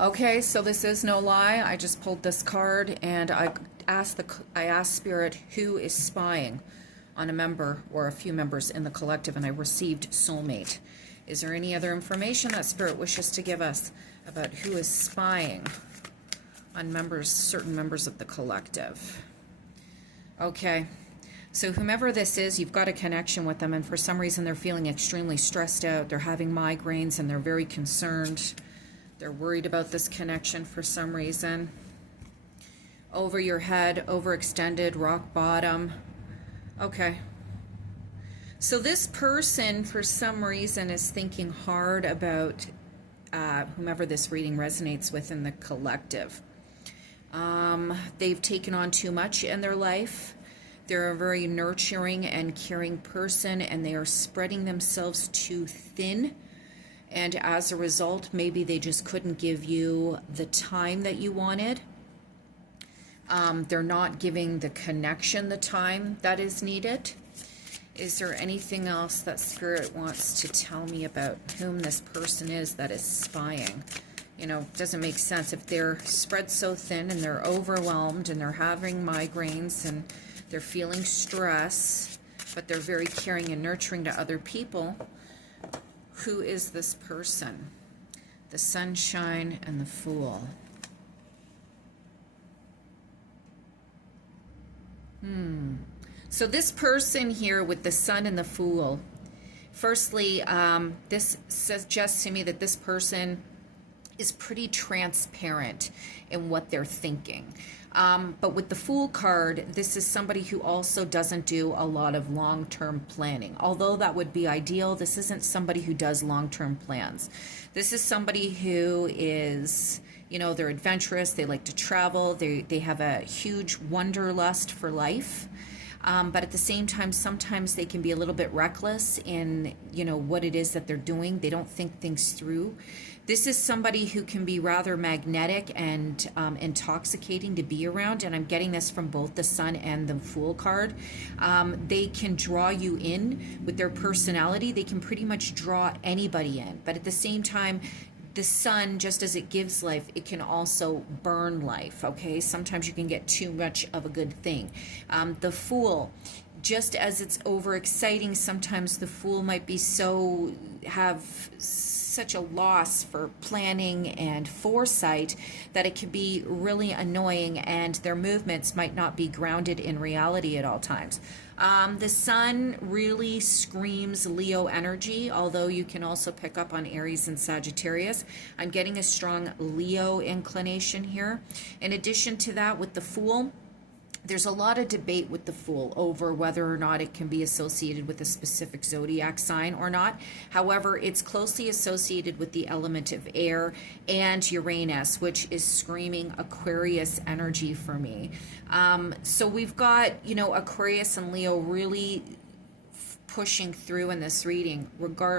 Okay, so this is no lie. I just pulled this card and I asked Spirit who is spying on a member or a few members in the collective, and I received soulmate. Is there any other information that Spirit wishes to give us about who is spying on members, certain members of the collective? Okay. So whomever this is, you've got a connection with them, and for some reason they're feeling extremely stressed out. They're having migraines and they're very concerned. They're worried about this connection for some reason. Over your head, overextended, rock bottom. Okay. So this person, for some reason, is thinking hard about whomever this reading resonates with in the collective. They've taken on too much in their life. They're a very nurturing and caring person, and they are spreading themselves too thin. And as a result, maybe they just couldn't give you the time that you wanted. They're not giving the connection the time that is needed. Is there anything else that Spirit wants to tell me about whom this person is that is spying? You know, it doesn't make sense if they're spread so thin and they're overwhelmed and they're having migraines and they're feeling stress, but they're very caring and nurturing to other people. Who is this person? The Sunshine and the Fool. So this person here with the Sun and the Fool, firstly, this suggests to me that this person is pretty transparent in what they're thinking. But with the Fool card, this is somebody who also doesn't do a lot of long-term planning. Although that would be ideal, this isn't somebody who does long-term plans. This is somebody who is, you know, they're adventurous, they like to travel, they have a huge wanderlust for life. But at the same time, sometimes they can be a little bit reckless in, you know, what it is that they're doing. They don't think things through. This is somebody who can be rather magnetic and intoxicating to be around, and I'm getting this from both the Sun and the Fool card. They can draw you in with their personality. They can pretty much draw anybody in, but at the same time, the Sun, just as it gives life, it can also burn life, okay? Sometimes you can get too much of a good thing. The Fool, just as it's overexciting, sometimes the Fool might be have such a loss for planning and foresight that it can be really annoying, and their movements might not be grounded in reality at all times. The Sun really screams Leo energy, although you can also pick up on Aries and Sagittarius. I'm getting a strong Leo inclination here. In addition to that, with the Fool, there's a lot of debate with the Fool over whether or not it can be associated with a specific zodiac sign or not. However, it's closely associated with the element of air and Uranus, which is screaming Aquarius energy for me. So we've got, you know, Aquarius and Leo really pushing through in this reading.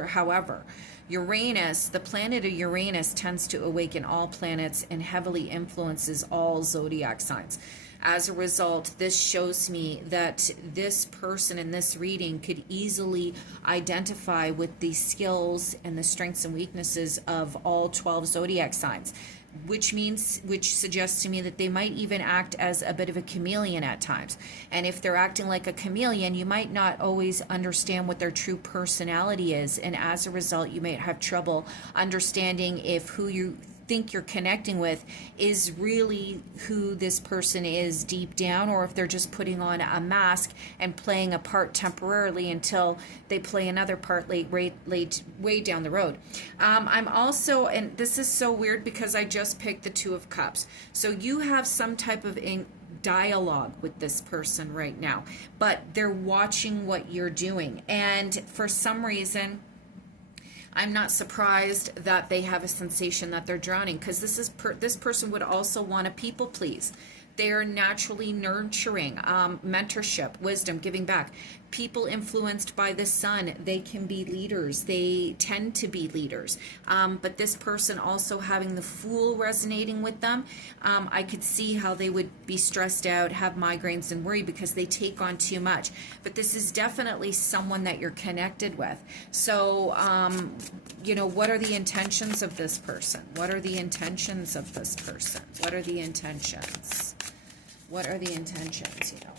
However, Uranus, the planet of Uranus, tends to awaken all planets and heavily influences all zodiac signs. As a result, this shows me that this person in this reading could easily identify with the skills and the strengths and weaknesses of all 12 zodiac signs, which suggests to me that they might even act as a bit of a chameleon at times. And if they're acting like a chameleon, you might not always understand what their true personality is, and as a result, you might have trouble understanding if who you think you're connecting with is really who this person is deep down, or if they're just putting on a mask and playing a part temporarily until they play another part way down the road. I'm also, and this is so weird because I just picked the Two of Cups, so you have some type of dialogue with this person right now, but they're watching what you're doing, and for some reason I'm not surprised that they have a sensation that they're drowning, because this person would also want to people please. They are naturally nurturing, mentorship, wisdom, giving back. People influenced by the sun, they can be leaders. They tend to be leaders. But this person also having the Fool resonating with them, I could see how they would be stressed out, have migraines and worry because they take on too much. But this is definitely someone that you're connected with. So, you know, what are the intentions of this person? What are the intentions of this person? What are the intentions? What are the intentions, you know?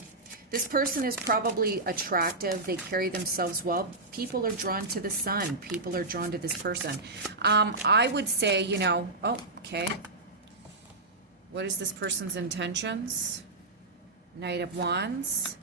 This person is probably attractive. They carry themselves well. People are drawn to the sun. People are drawn to this person. I would say, you know, oh, okay. What is this person's intentions? Knight of Wands,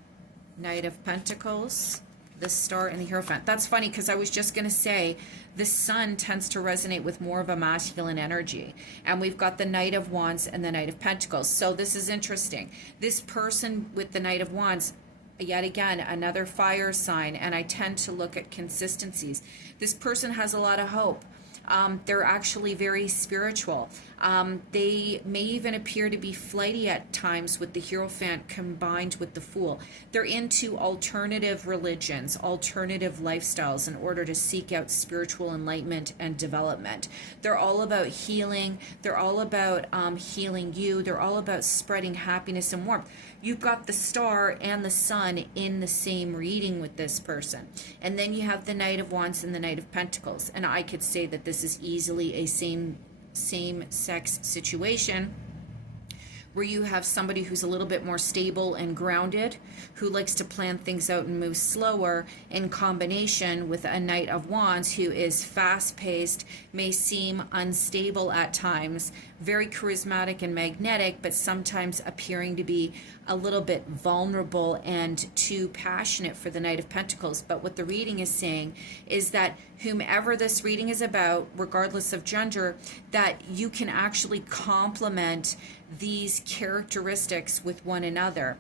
Knight of Pentacles, the Star, and the Hierophant. That's funny because I was just going to say the sun tends to resonate with more of a masculine energy. And we've got the Knight of Wands and the Knight of Pentacles. So this is interesting. This person with the Knight of Wands, yet again, another fire sign, and I tend to look at consistencies. This person has a lot of hope. They're actually very spiritual. They may even appear to be flighty at times with the Hierophant combined with the Fool. They're into alternative religions, alternative lifestyles in order to seek out spiritual enlightenment and development. They're all about healing. They're all about healing you. They're all about spreading happiness and warmth. You've got the Star and the Sun in the same reading with this person. And then you have the Knight of Wands and the Knight of Pentacles. And I could say that this is easily a same-sex situation where you have somebody who's a little bit more stable and grounded, who likes to plan things out and move slower, in combination with a Knight of Wands who is fast-paced, may seem unstable at times, very charismatic and magnetic, but sometimes appearing to be a little bit vulnerable and too passionate for the Knight of Pentacles. But what the reading is saying is that whomever this reading is about, regardless of gender, that you can actually complement these characteristics with one another.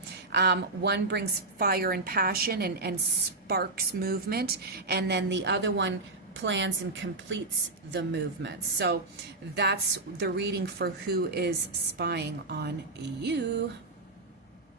One brings fire and passion and sparks movement, and then the other one plans and completes the movement. So that's the reading for who is spying on you.